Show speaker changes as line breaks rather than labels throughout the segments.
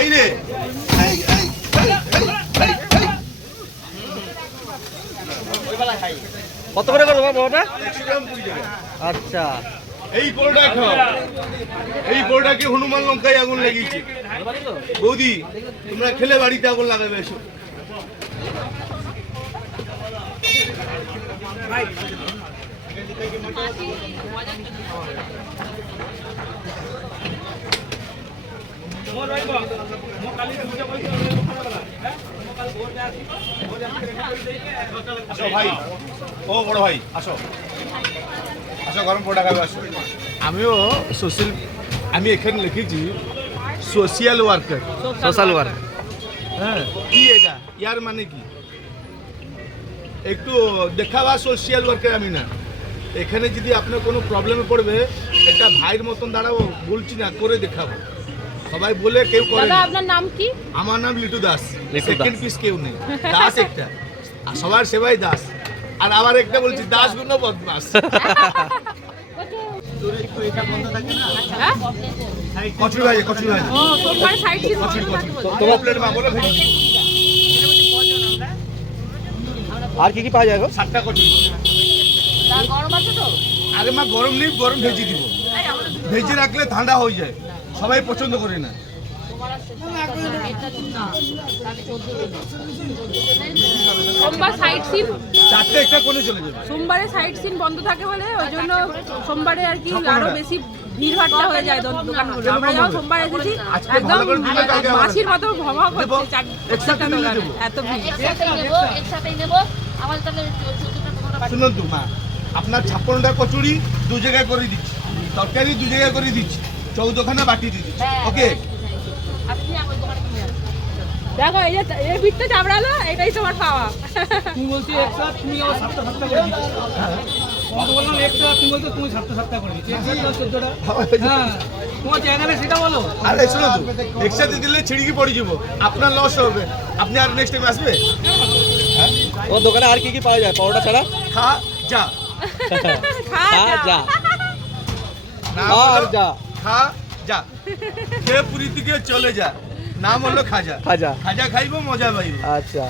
এই রে।
কত করে করব বড়টা। আচ্ছা
এই পোলটা খাও এই পোলটাকে হনুমান লঙ্কায় আগুন লাগিয়েছে বৌদি তোমরা খেলে বাড়িতে আগুন লাগাবে এসো আসো। ভাই। ও বড় ভাই আসো। আসো গরম পোড়া খাবে আসো। আমিও সোশ্যাল আমি এখানে লিখেছি সোশিয়াল ওয়ার্কার
সোশ্যাল ওয়ার্ক
হ্যাঁ কি এটা ইয়ার মানে কি? একটু দেখাবা সোশিয়াল ওয়ার্কার আমি না। এখানে যদি আপনার কোনো প্রবলেমে পড়বে এটা ভাইয়ের মতন দাঁড়াবো বলছি না করে দেখাবো। সবাই বলে কেউ করে
দাদা
না।
আপনার নাম কি?
আমার নাম লিটু দাস।
লিটু
সেকেন্ড পিস কেউ নেই। দাস একটা। আর সবার সেবাই দাস। আর আবার একটা বলছি দাস গুণ বদমাস? কচুরি ভাই কচুরি কচুরি কচুরি। প্লেট মা বলো।
আর কি কি পাওয়া যায় গো?
সাতটা কচুরি
গরম আছে তো?
আরে মা গরম নেই গরম ভেজে দিব। ভেজে রাখলে ঠান্ডা হয়ে যায়। সবাই পছন্দ করে না।
সোমবার সাইড সিন
চারটে একটা কোণে চলে যাবে।
সোমবারে সাইড সিন বন্ধ থাকে বলে ওই জন্য সোমবারে আর কি আরও বেশি ভিড় ভাট্টা হয়ে যায় দোকানগুলো। আমরা যখন সোমবার এসেছি। একদম মাসির মতো ভবা। করছে দোকানে। এত ভিড়।
একসাথেই নেব আমার তাহলে
শুনুন তো মা আপনার ছাপ্পান্নটা কচুরি দু জায়গায় করে দিচ্ছি। তরকারি দু জায়গায় করে দিচ্ছি। চৌদ্দখানা বাটি দিয়ে দিচ্ছি।
হ্যাঁ,
ওকে
আমার দোকানে কিনে আসবেন
দেখো এই যে এই চাপড়ালো এটাই তোমার পাওয়া
তুমি বলছি একশো তুমি আবার সাতটা সাতটা করে দিচ্ছ। আমি তো বললাম তুমি বলছো তুমি সাতটা সাতটা করে দিচ্ছ। চোদ্দটা। হ্যাঁ। তোমার চ্যানেলে সেটা বলো।
আরে শুনুন তো একসাথে দিলে ছিড়কি পড়ে যাব। আপনার লস হবে। আপনি আর নেক্সট টাইম আসবে?
ও দোকানে আর কি কি পাওয়া যায়? পরোটা ছাড়া?
খা যা।
খা
খা
যা।
যা আর যা।
খা যা। খেয়ে পুরী থেকে চলে যা। নাম হলো খাজা।
খাজা।
খাজা খাইবো মজা পাইবো।
আচ্ছা।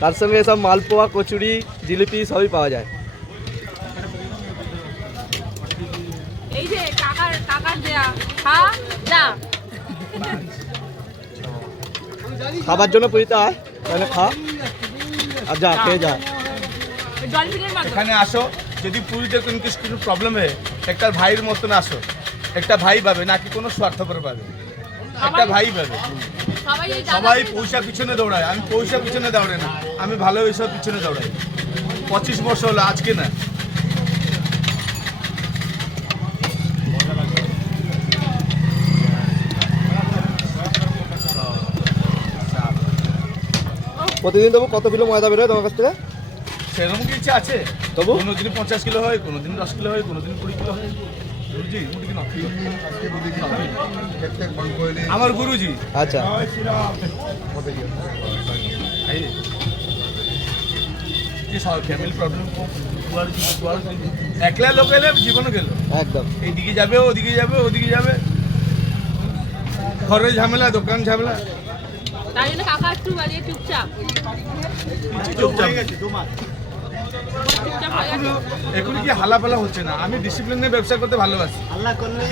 তার সঙ্গে সব মালপোয়া কচুরি জিলিপি সবই পাওয়া যায়।
এই যে কাকার কাকার দেয়া। খা যা।
খাবার জন্য পুরীতে আয় তাহলে খা। আর যা খেয়ে যা।
এখানে আসো। যদি পুরীতে কোনো কিছু কোনো প্রবলেম হয় একটা ভাইয়ের মতন আসো। একটা ভাই পাবে নাকি কোনো স্বার্থপর পাবে? একটা ভাই পাবে।
সবাই
পয়সা পিছনে দৌড়ায়। আমি পয়সা পিছনে দৌড়াই না। আমি ভালোবেসে পিছনে দৌড়াই। পঁচিশ বছর হলো আজকে না।
প্রতিদিন তবু কত কিলো ময়দা বেরোয় তোমার কাছ থেকে?
সেরকম কি ইচ্ছা আছে।
তবু?
কোনো দিন পঞ্চাশ কিলো হয় কোনো দিন দশ কিলো হয় কোনো দিন কুড়ি কিলো হয়। আমার গুরুজি।
আচ্ছা।
একলা লোক এলে জীবনে গেল।
একদম।
এইদিকে যাবে ওদিকে যাবে ওদিকে যাবে। ঘরের ঝামেলা দোকান ঝামেলা।
তাই জন্য কাকা একটু বাড়িয়ে চুপচাপ।
চুপচাপ। এখন কি হালাপালা হচ্ছে না? আমি ডিসিপ্লিনে ব্যবসা করতে ভালোবাসি।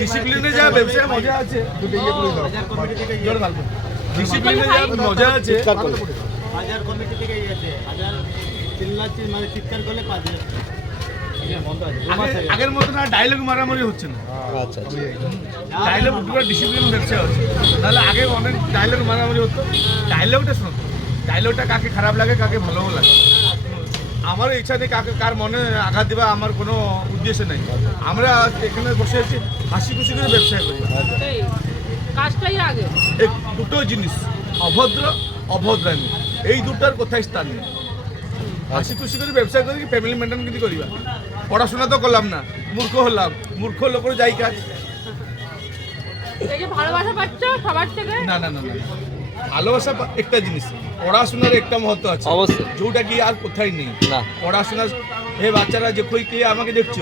ডিসিপ্লিনে যা ব্যবসায় মজা আছে ডিসিপ্লিনে যা মজা আছে
বাজার কমিটি থেকে গেছে। হাজার চিল্লাচ্ছি মানে চিৎকার করলে পাঁচ
আগের মতো না ডায়লগ মারামারি হচ্ছে না।
আচ্ছা আচ্ছা।
ডায়লগ পুরো ডিসিপ্লিন ব্যবসা হচ্ছে। তাহলে আগে অনেক ডায়লগ মারামারি হতো। ডায়লগটা শোনো। ডায়লগটা কাকে খারাপ লাগে কাকে ভালো লাগে। আমার ইচ্ছা নেই কাকে কার মনে আঘাত দেওয়া আমার কোনো উদ্দেশ্য নেই। আমরা এখানে বসে আছি হাসি খুশি করে ব্যবসা করি। দুটো জিনিস অভদ্র অভদ্রামী এই দুটার কোথায় স্থান নেই। হাসি খুশি করে ব্যবসা করি ফ্যামিলি মেনটেন কিন্তু করিবা। পড়াশোনা তো করলাম না মূর্খ হলাম। মূর্খ লোকের যাই কাজ।
ভালোবাসা পাচ্ছ সবার থেকে?
না না না না। ভালোবাসা একটা জিনিস। পড়াশোনার একটা মহত্ব আছে।
অবশ্যই।
যেটা কি আর কোথায় নেই।
না।
পড়াশোনা হে বাচ্চারা যে কই কে আমাকে দেখছ?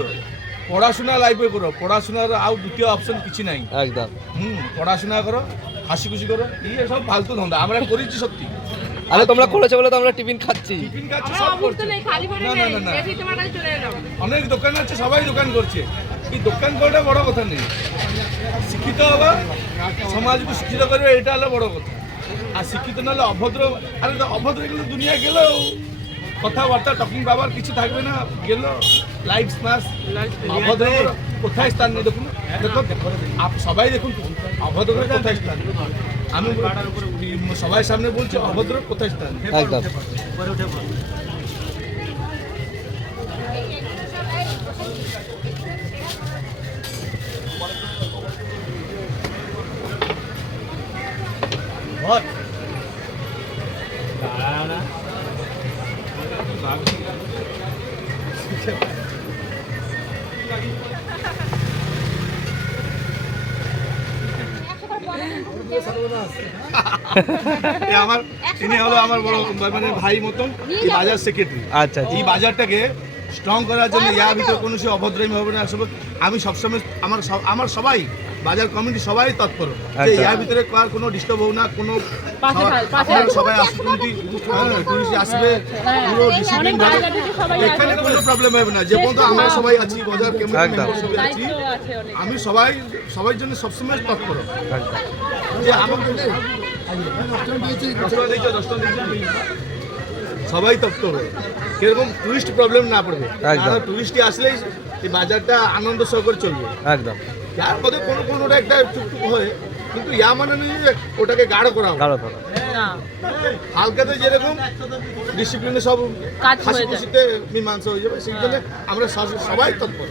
পড়াশোনা লাইফে করো। পড়াশোনার আর দ্বিতীয় অপশন কিছু নাই।
একদম।
হুম পড়াশোনা করো হাসি খুশি করো এই সব ফালতু ধন্দা। আমরা করেছি সত্যি।
আরে তোমরা করেছ বলে তো আমরা টিফিন খাচ্ছি।
টিফিন খাচ্ছে সব করছে।
নেই খালি পেটে
না, না,
নেই।
না, না। অনেক দোকান আছে সবাই দোকান করছে। এই দোকান করাটা বড় কথা নেই। শিক্ষিত হবা সমাজকে শিক্ষিত করবে এটা হলো বড় কথা। আর শিক্ষিত নাহলে অভদ্র আরে তো অভদ্র গেলে দুনিয়া গেল। কথাবার্তা টকিং বাবার কিছু থাকবে না গেল। লাইফ স্মাস অভদ্র কোথায় স্থান নেই দেখুন। দেখো আপ- সবাই দেখুন অভদ্র কোথায় স্থান? আমি সবাই সামনে বলছি অভদ্র কোথায় স্থান
একদম।
আমার ইনি হলো আমার বড় মানে ভাই মতন এই বাজার সেক্রেটারি
আচ্ছা আচ্ছা।
এই বাজারটাকে স্ট্রং করার জন্য ইয়া ভিতরে কোনো সে অভদ্রামি হবে না সব আমি সবসময় আমার সব- আমার সবাই বাজার কমিটি সবাই তৎপর যে
একদম।
ইয়ার ভিতরে কার কোনো ডিস্টার্ব হোক না কোনো সবাই-। টুরিস্ট আসবে পুরো ডিসিপ্লিন
অনেক জায়গা থেকে সবাই
এখানে কোনো প্রবলেম হবে না যে পর্যন্ত আমরা সবাই আছি বাজার
একদম।
সবাই আছি আমি সবাই সবার জন্য সবসময় তৎপর যে আমাকে সবাই তৎপর। কীরকম টুরিস্ট প্রবলেম না পড়বে। টুরিস্টই আসলেই এই বাজারটা আনন্দ সহকারে চলবে
একদম
যার মধ্যে কোনো কোনোটা একটা টুকটুক হয় কিন্তু ইয়া মানে নেই যে ওটাকে গাঢ় করা
গাঢ় করা।
হালকাতে যেরকম ডিসিপ্লিনে সব
কাজ
হাসি খুশিতে মীমাংসা হয়ে যাবে সেই জন্য আমরা সবাই তৎপর।